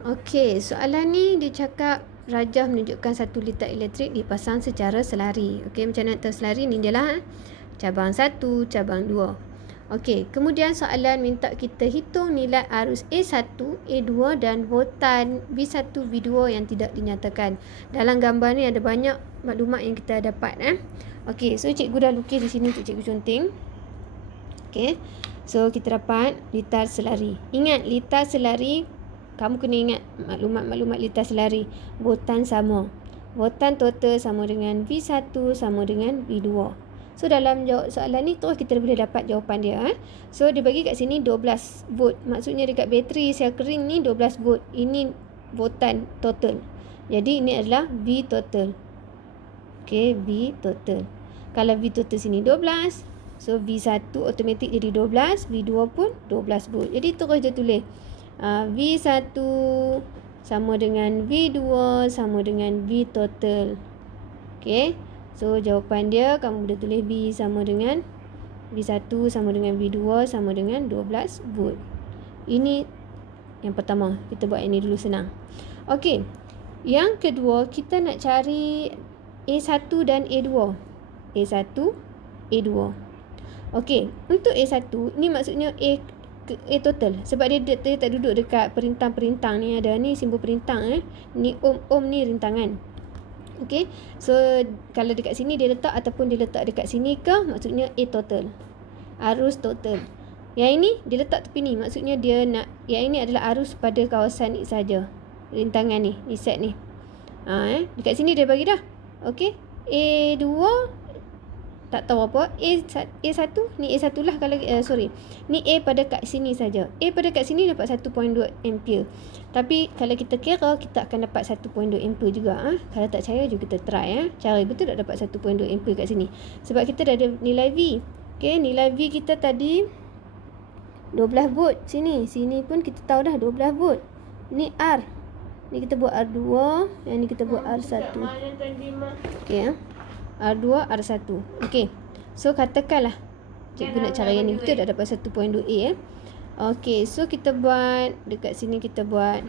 Okey, soalan ni dia cakap rajah menunjukkan 1 liter elektrik dipasang secara selari. Okey, macam mana nak tahu selari ni dia lah. Cabang 1, cabang 2. Okey, kemudian soalan minta kita hitung nilai arus A1, A2 dan voltan V1, V2 yang tidak dinyatakan. Dalam gambar ni ada banyak maklumat yang kita dapat. Okey, so cikgu dah lukis di sini untuk cikgu conteng. Okey, so kita dapat litar selari. Ingat, litar selari, kamu kena ingat maklumat-maklumat litar selari. Voltan sama. Voltan total sama dengan V1 sama dengan V2. So dalam jawab soalan ni terus kita boleh dapat jawapan dia. So dia bagi kat sini 12 volt. Maksudnya dekat bateri sel kering ni 12 volt. Ini voltan total. Jadi ini adalah V total. Okey, V total. Kalau V total sini 12, so V1 automatik jadi 12, V2 pun 12 volt. Jadi terus dia tulis V1 sama dengan V2 sama dengan V total. Okey. So jawapan dia kamu boleh tulis V sama dengan V1 sama dengan V2 sama dengan 12 volt. Ini yang pertama. Kita buat ini dulu senang. Okey. Yang kedua, kita nak cari A1 dan A2. A1, A2. Okey, untuk A1 ni maksudnya A total sebab dia tak duduk dekat perintang-perintang ni, ada ni simbol perintang ni ohm ni rintangan. Okey, so kalau dekat sini dia letak ataupun dia letak dekat sini ke, maksudnya A total, arus total. Yang ini dia letak tepi ni, maksudnya dia nak, yang ini adalah arus pada kawasan ni saja, rintangan ni set ni. Dekat sini dia bagi dah. Okey, A2 tak tahu apa. A1 ni A1 lah kalau ni A pada kat sini saja. A pada kat sini dapat 1.2 ampere. Tapi kalau kita kira kita akan dapat 1.2 ampere juga. Kalau tak percaya juga kita try cara betul tak dapat 1.2 ampere kat sini. Sebab kita dah ada nilai V. Okey, nilai V kita tadi 12 volt sini. Sini pun kita tahu dah 12 volt. Ni R. Ni kita buat R2, yang ni kita buat R1. Okey R2, R1. Okey. So katakanlah cikgu nak cara yang ni betul dah dapat 1.2 A. Okey, so kita buat dekat sini, kita buat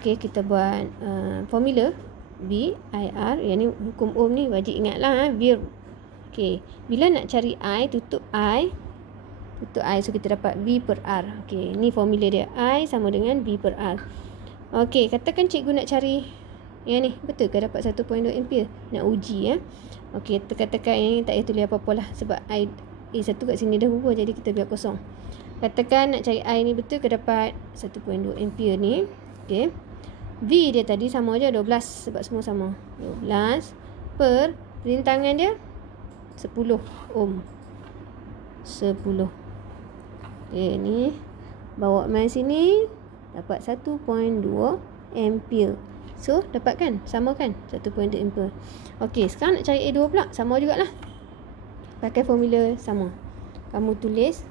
kita buat formula V IR, yang ni hukum ohm ni wajib ingatlah V. Okey, bila nak cari I, tutup I. So kita dapat V per R. Okey, ni formula dia. I sama dengan V per R. Okey, katakan cikgu nak cari yang ni, betul ke dapat 1.2 ampere? Nak uji Okey, katakan yang ni tak payah tulis apa-apa lah sebab A1 kat sini dah berubah, jadi kita biar kosong. Katakan nak cari I ni betul ke dapat 1.2 ampere ni. Okey, V dia tadi sama je 12 sebab semua sama. 12 per rintangan dia 10 ohm. 10. Okey, ni bawa main sini dapat 1.2 ampere. So, dapat kan? Sama kan? 1.2 ampere. Okey, sekarang nak cari A2 pula. Sama jugalah. Pakai formula sama. Kamu tulis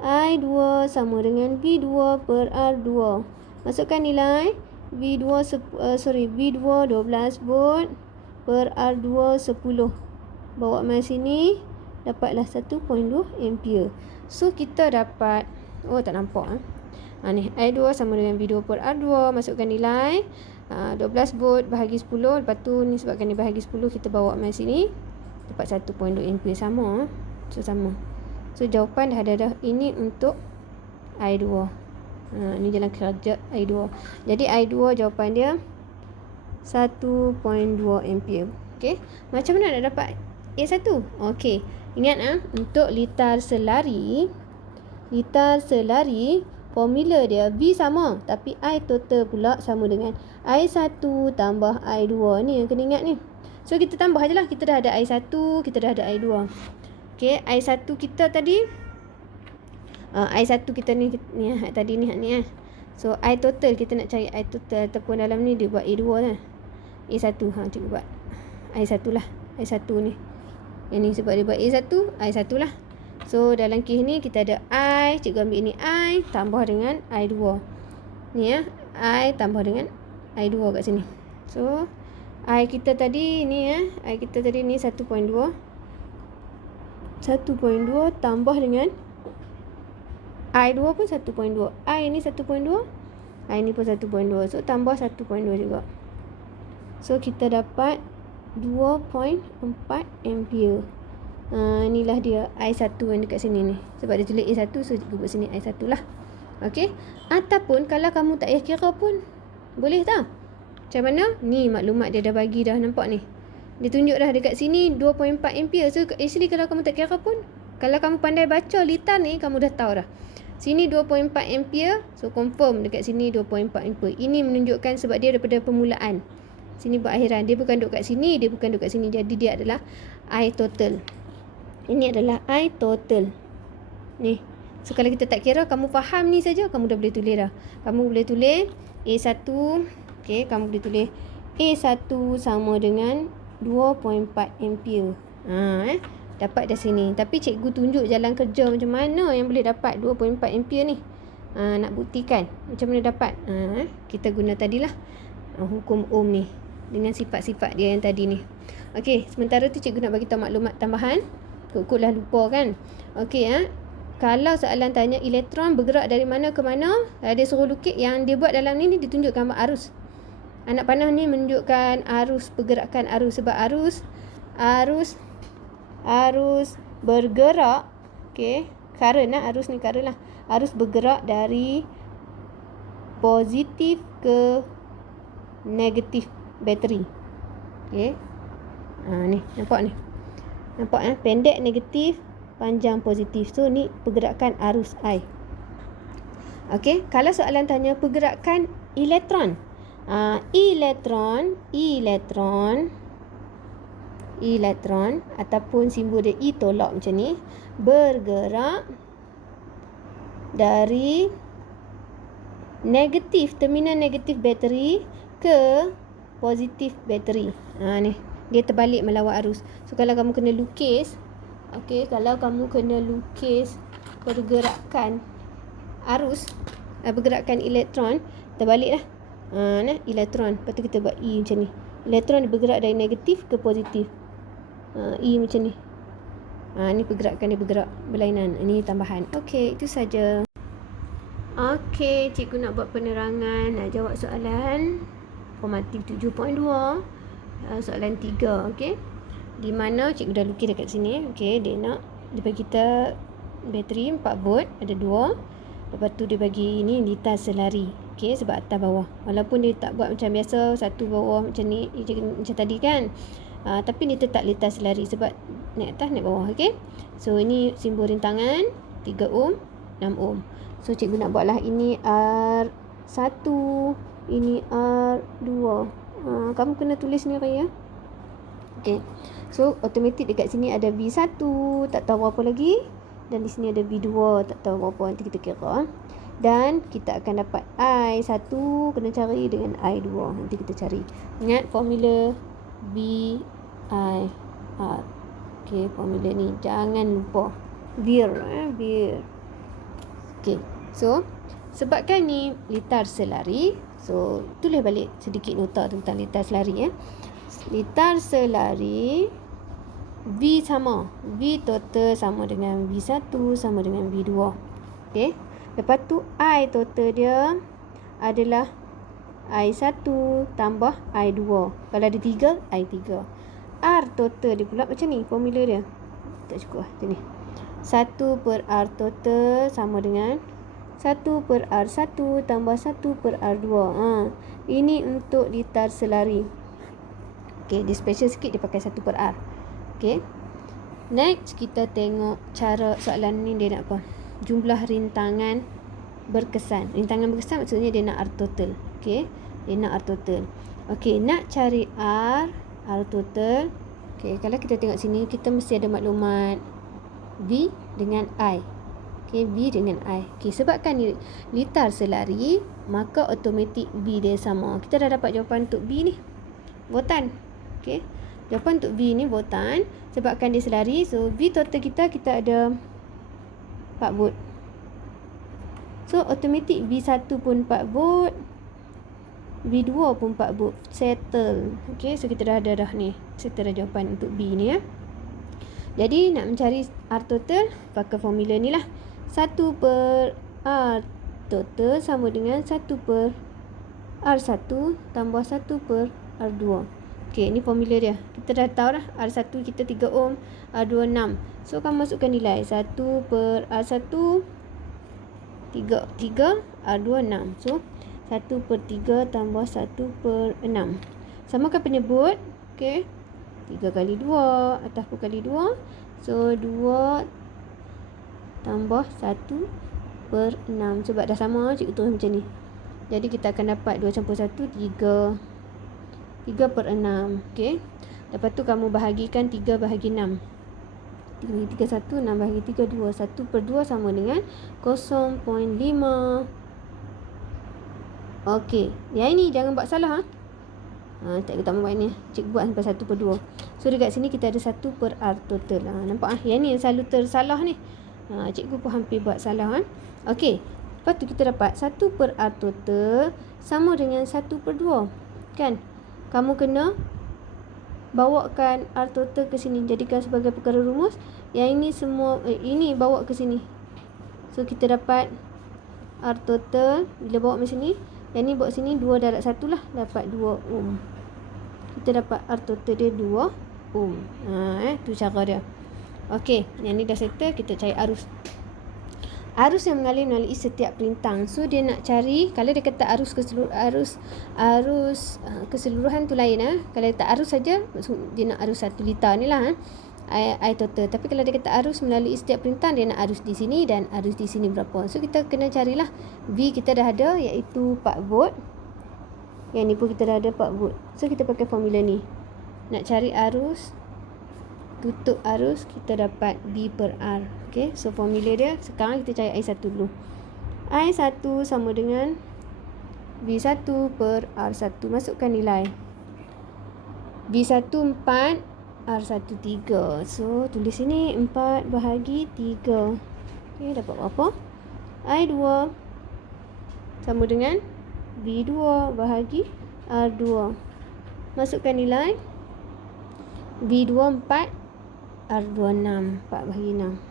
I2 sama dengan V2 per R2. Masukkan nilai V2 12 volt per R2 10. Bawa mai sini, dapatlah 1.2 ampere. So, kita dapat, tak nampak ni, I2 sama dengan V2 per R2. Masukkan nilai 12 volt bahagi 10. Lepas tu ni sebabkan ni bahagi 10, kita bawa mai sini, dapat 1.2 ampere. Sama. So sama. So jawapan dah ada dah. Ini untuk I2. Ni jalan kerja I2. Jadi I2 jawapan dia 1.2 ampere. Okey. Macam mana nak dapat A1? Okey. Ingat untuk litar selari, formula dia V sama, tapi I total pula sama dengan I1 tambah I2. Ni yang kena ingat ni. So kita tambah je lah. Kita dah ada I1, kita dah ada I2. Okey, I1 kita tadi I1 kita ni tadi ni So I total, kita nak cari I total ataupun dalam ni dia buat A2 lah. A1 cikgu buat I1 lah. I1 ni. Yang ni sebab dia buat A1, I1 lah. So dalam kes ni kita ada I, cikgu ambil ni I tambah dengan I2. Ni I tambah dengan I2 kat sini. So I kita tadi ni I kita tadi ni 1.2 tambah dengan I2 pun 1.2. I ni 1.2, I ni pun 1.2. So tambah 1.2 juga. So kita dapat 2.4 ampere. Inilah dia I1 yang dekat sini ni. Sebab dia tulis A1, so cikgu buat sini I1 lah. Okey. Ataupun kalau kamu tak payah kira pun boleh tak? Macam mana? Ni maklumat dia dah bagi dah, nampak ni. Dia tunjuk dah dekat sini 2.4 ampere. So actually kalau kamu tak kira pun, kalau kamu pandai baca litar ni, kamu dah tahu dah. Sini 2.4 ampere. So confirm dekat sini 2.4 ampere. Ini menunjukkan sebab dia daripada permulaan. Sini buat akhiran. Dia bukan duduk kat sini, dia bukan duduk kat sini. Jadi dia adalah I total. Ini adalah I total. Ni. So kalau kita tak kira, kamu faham ni saja, kamu dah boleh tulis dah. Kamu boleh tulis A1. Okey, kamu boleh tulis A1 sama dengan 2.4 ampere. Dapat dah sini. Tapi cikgu tunjuk jalan kerja macam mana yang boleh dapat 2.4 ampere ni. Nak buktikan macam mana dapat. Kita guna tadilah hukum Ohm ni dengan sifat-sifat dia yang tadi ni. Okey, sementara tu cikgu nak bagi tahu maklumat tambahan. Kok lah lupa kan. Okey, kalau soalan tanya elektron bergerak dari mana ke mana, dia suruh lukis yang dia buat dalam ni ditunjuk gambar arus. Anak panah ni menunjukkan arus, pergerakan arus, sebab arus bergerak. Okey, current lah, arus ni current lah. Arus bergerak dari positif ke negatif bateri. Okey. Ni nampak ni. Nampak pendek negatif, panjang positif. So ni pergerakan arus I. Okey, kalau soalan tanya pergerakan elektron. Elektron ataupun simbol dia E tolak macam ni, bergerak dari negatif, terminal negatif bateri ke positif bateri. Ni dia terbalik melawan arus. So kalau kamu kena lukis, okey, kalau kamu kena lukis pergerakan arus, pergerakan elektron, terbalik lah. Elektron, lepas tu kita buat E macam ni. Elektron bergerak dari negatif ke positif. E macam ni. Ni pergerakan dia bergerak berlainan. Ini tambahan. Okey, itu saja. Okey, cikgu nak buat penerangan, nak jawab soalan formatif 7.2. Soalan 3, okey. Di mana cikgu dah lukis dekat sini, okey, dia bagi kita bateri 4 volt, ada 2. Lepas tu dia bagi ini litar selari. Okey, sebab atas bawah. Walaupun dia tak buat macam biasa, satu bawah macam ni, macam tadi kan. Tapi dia tetap litar selari sebab naik atas, naik bawah, okey. So ini simbol rintangan 3 ohm, 6 ohm. So cikgu nak buatlah ini R1, ini R2. Kamu kena tulis sendiri ya. Okey. So automatik dekat sini ada V1, tak tahu berapa lagi, dan di sini ada V2, tak tahu berapa, nanti kita kira. Dan kita akan dapat I1 kena cari dengan I2, nanti kita cari. Ingat formula VIR. Okey, formula ni jangan lupa. VIR. Okey. So sebabkan ni litar selari, so tulis balik sedikit nota tentang litar selari ya. Litar selari V sama, V total sama dengan V1 sama dengan V2. Okey. Lepas tu I total dia adalah I1 tambah I2. Kalau ada 3, I3. R total dia pula macam ni formula dia. Tak cukup lah macam ni. 1 per R total sama dengan 1 per R1 tambah 1 per R2. Ini untuk litar selari. Okey, dia special sikit, dia pakai 1 per R. Okey. Next, kita tengok cara soalan ni dia nak apa? Jumlah rintangan berkesan. Rintangan berkesan maksudnya dia nak R total. Okey, dia nak R total. Okey, nak cari R total. Okey, kalau kita tengok sini, kita mesti ada maklumat V dengan I. Okey, V dengan I. Okey, sebabkan ni litar selari, maka automatik V dia sama. Kita dah dapat jawapan untuk V ni. Voltan. Okey. Jawapan untuk V ni voltan. Sebabkan dia selari, so V total kita ada 4 volt. So automatik V1 pun 4 volt, V2 pun 4 volt. Settle. Okey, so kita dah ada dah ni. Settle dah jawapan untuk B ni ya. Jadi nak mencari R total, pakai formula ni lah. 1 per R total sama dengan 1 per R1 tambah 1 per R2. Okey, ini formula dia. Kita dah tahu dah, R1 kita 3 ohm, R2 6. So, kamu masukkan nilai 1 per R1 3 R2 6. So, 1 per 3 tambah 1 per 6. Samakan penyebut. Okey. 3 kali 2 atas kali 2. So, 2 tambah 1 per 6. Sebab dah sama, cikgu tulis macam ni. Jadi, kita akan dapat 2 campur 1, 3 per 6. Okey. Lepas tu, kamu bahagikan 3 bahagi 6. 3 bahagi 3, 1. 6 bahagi 3, 2. 1 per 2 sama dengan 0.5. Okey. Yang ini jangan buat salah. Cikgu tak mau buat ni. Cikgu buat sampai 1 per 2. So, dekat sini kita ada 1 per R total. Nampak? Yang ni yang selalu tersalah ni. Cikgu pun hampir buat salah. Okey. Lepas tu kita dapat 1 per R total sama dengan 1 per 2. Kan? Kamu kena bawakan R total ke sini. Jadikan sebagai perkara rumus. Yang ini semua, ini bawa ke sini. So, kita dapat R total. Bila bawa ke sini, yang ni bawa sini 2 darab 1 lah. Dapat 2 ohm. Kita dapat R total dia 2 ohm. Tu cara dia. Okey. Yang ni dah settle. Kita cari arus. Arus yang mengalir melalui setiap perintang. So, dia nak cari, kalau dia kata arus keseluruhan tu lain. Kalau dia kata arus saja, dia nak arus 1 liter ni lah. Air total. Tapi kalau dia kata arus melalui setiap perintang, dia nak arus di sini dan arus di sini berapa. So, kita kena carilah. V kita dah ada, iaitu 4 volt. Yang ni pun kita dah ada 4 volt. So, kita pakai formula ni. Nak cari arus, tutup arus, kita dapat V per R. Okay, so formula dia, sekarang kita cari I1 dulu. I1 sama dengan V1 per R1. Masukkan nilai. V1 4, R1 3. So, tulis sini 4 bahagi 3. Okay, dapat berapa? I2 sama dengan V2 bahagi R2. Masukkan nilai. V2 4, R2 6. 4 bahagi 6.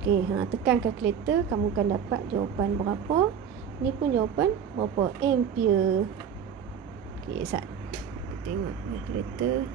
Okey, tekan kalkulator, kamu akan dapat jawapan berapa. Ni pun jawapan berapa ampere. Okey, kita tengok kalkulator.